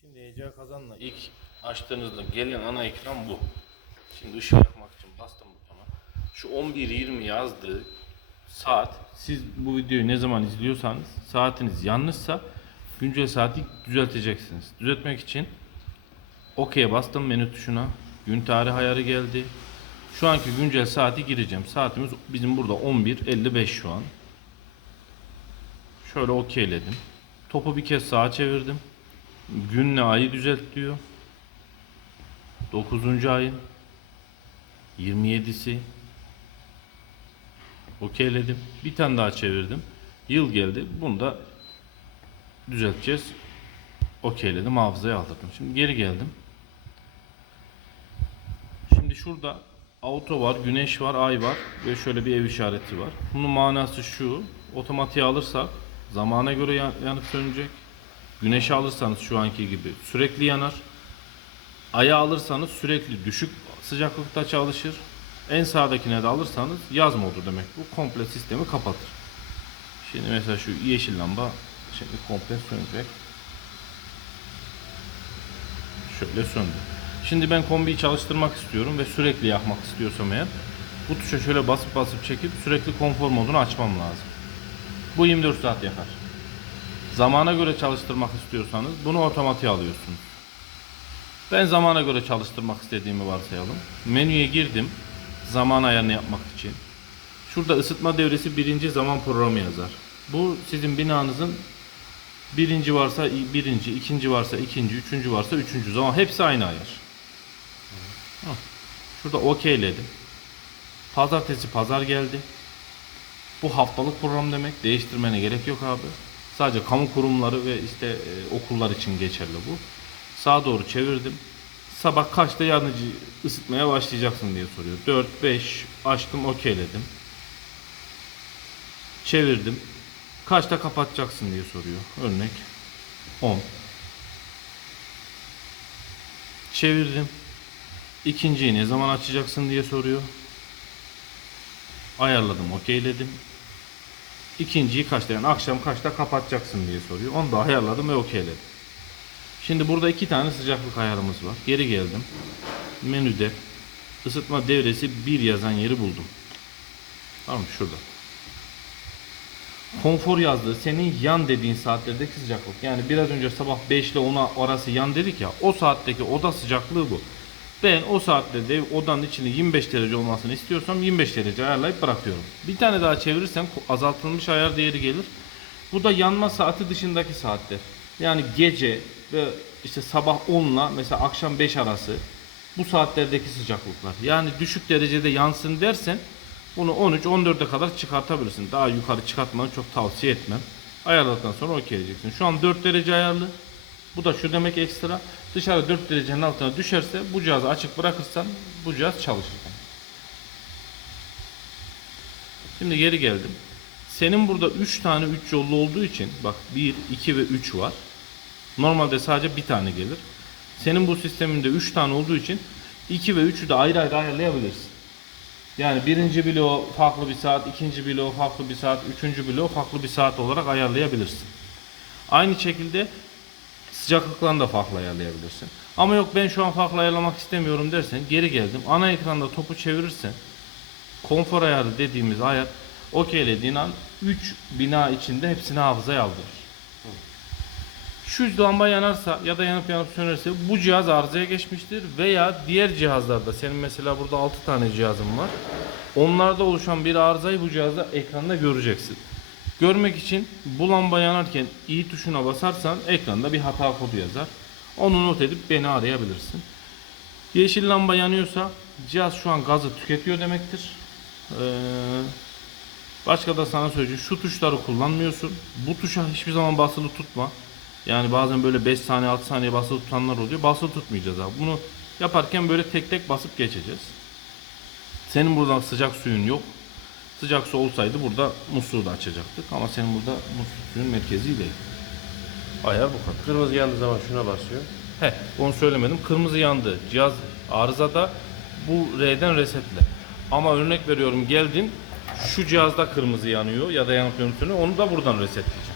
Şimdi ECA kazanla ilk açtığınızda gelen ana ekran bu. Şimdi ışığı yakmak için bastım butona. Şu 11.20 yazdığı saat siz bu videoyu ne zaman izliyorsanız saatiniz yanlışsa güncel saati düzelteceksiniz. Düzeltmek için OK'ye bastım menü tuşuna. Gün tarih ayarı geldi. Şu anki güncel saati gireceğim. Saatimiz bizim burada 11.55 şu an. Şöyle okeyledim. Topu bir kez sağa çevirdim. Günle ayı düzelt diyor. 9. ayın 27'si. Okeyledim. Bir tane daha çevirdim. Yıl geldi. Bunu da düzelteceğiz. Okeyledim. Hafızaya aldırdım. Şimdi geri geldim. Şimdi şurada auto var, güneş var, ay var ve şöyle bir ev işareti var. Bunun manası şu. Otomatiğe alırsak zamana göre yan- yanıp sönecek. Güneşi alırsanız şu anki gibi sürekli yanar. Aya alırsanız sürekli düşük sıcaklıkta çalışır. En sağdakine de alırsanız yaz modu demek bu. Komple sistemi kapatır. Şimdi mesela şu yeşil lamba şimdi komple sönecek. Şöyle söndü. Şimdi ben kombiyi çalıştırmak istiyorum ve sürekli yakmak istiyorsam eğer bu tuşa şöyle basıp basıp çekip sürekli konfor modunu açmam lazım. Bu 24 saat yakar. Zamana göre çalıştırmak istiyorsanız bunu otomatiğe alıyorsunuz. Ben zamana göre çalıştırmak istediğimi varsayalım. Menüye girdim. Zaman ayarını yapmak için. Şurada ısıtma devresi birinci zaman programı yazar. Bu sizin binanızın birinci varsa birinci, ikinci varsa ikinci, üçüncü varsa üçüncü zaman hepsi aynı ayar. Şurada okeyledim. Pazartesi pazar geldi. Bu haftalık program demek. Değiştirmene gerek yok abi. Sadece kamu kurumları ve işte e, okullar için geçerli bu. Sağa doğru çevirdim. Sabah kaçta yanıcı ısıtmaya başlayacaksın diye soruyor. 4, 5 açtım okeyledim. Çevirdim. Kaçta kapatacaksın diye soruyor. Örnek 10. Çevirdim. İkinciyi ne zaman açacaksın diye soruyor. Ayarladım, okeyledim. İkinciyi kaçta yani akşam kaçta kapatacaksın diye soruyor. Onu da ayarladım ve okeyledim. Şimdi burada iki tane sıcaklık ayarımız var. Geri geldim. Menüde ısıtma devresi 1 yazan yeri buldum. Tamam? Şurada. Konfor yazdığı senin yan dediğin saatlerdeki sıcaklık. Yani biraz önce sabah 5 ile 10 arası yan dedik ya. O saatteki oda sıcaklığı bu. Ben o saatte de odanın içinde 25 derece olmasını istiyorsam 25 derece ayarlayıp bırakıyorum. Bir tane daha çevirirsem azaltılmış ayar değeri gelir. Bu da yanma saati dışındaki saatler. Yani gece ve işte sabah 10 ile mesela akşam 5 arası bu saatlerdeki sıcaklıklar. Yani düşük derecede yansın dersen bunu 13-14'e kadar çıkartabilirsin. Daha yukarı çıkartmanı çok tavsiye etmem. Ayarladıktan sonra okey diyeceksin. Şu an 4 derece ayarlı. Bu da şu demek ekstra. Dışarı 4 derecenin altına düşerse bu cihazı açık bırakırsan bu cihaz çalışır. Şimdi geri geldim. Senin burada 3 tane 3 yollu olduğu için bak 1, 2 ve 3 var. Normalde sadece bir tane gelir. Senin bu sisteminde 3 tane olduğu için 2 ve 3'ü de ayrı ayrı ayarlayabilirsin. Yani birinci bloğu farklı bir saat, ikinci bloğu farklı bir saat, üçüncü bloğu farklı bir saat olarak ayarlayabilirsin. Aynı şekilde sıcaklıklarını da farklı ayarlayabilirsin. Ama yok ben şu an farklı ayarlamak istemiyorum dersen geri geldim. Ana ekranda topu çevirirsen konfor ayarı dediğimiz ayar okeylediğin an 3 bina içinde hepsini hafızaya aldırır. Şu lamba yanarsa ya da yanıp yanıp sönerse bu cihaz arızaya geçmiştir veya diğer cihazlarda senin mesela burada 6 tane cihazın var. Onlarda oluşan bir arızayı bu cihazda ekranda göreceksin. Görmek için bu lamba yanarken i tuşuna basarsan ekranda bir hata kodu yazar. Onu not edip beni arayabilirsin. Yeşil lamba yanıyorsa cihaz şu an gazı tüketiyor demektir. Ee, başka da sana söyleyeceğim şu tuşları kullanmıyorsun. Bu tuşa hiçbir zaman basılı tutma. Yani bazen böyle 5 saniye 6 saniye basılı tutanlar oluyor. Basılı tutmayacağız abi. Bunu yaparken böyle tek tek basıp geçeceğiz. Senin buradan sıcak suyun yok. Sıcak su olsaydı burada musluğu da açacaktık. Ama senin burada musluk suyun merkezi değil. Ayar bu kadar. Kırmızı yandığı zaman şuna basıyor. He, onu söylemedim. Kırmızı yandı. Cihaz arızada bu R'den resetle. Ama örnek veriyorum geldin şu cihazda kırmızı yanıyor ya da yanıp sönüyor onu da buradan resetleyeceğim.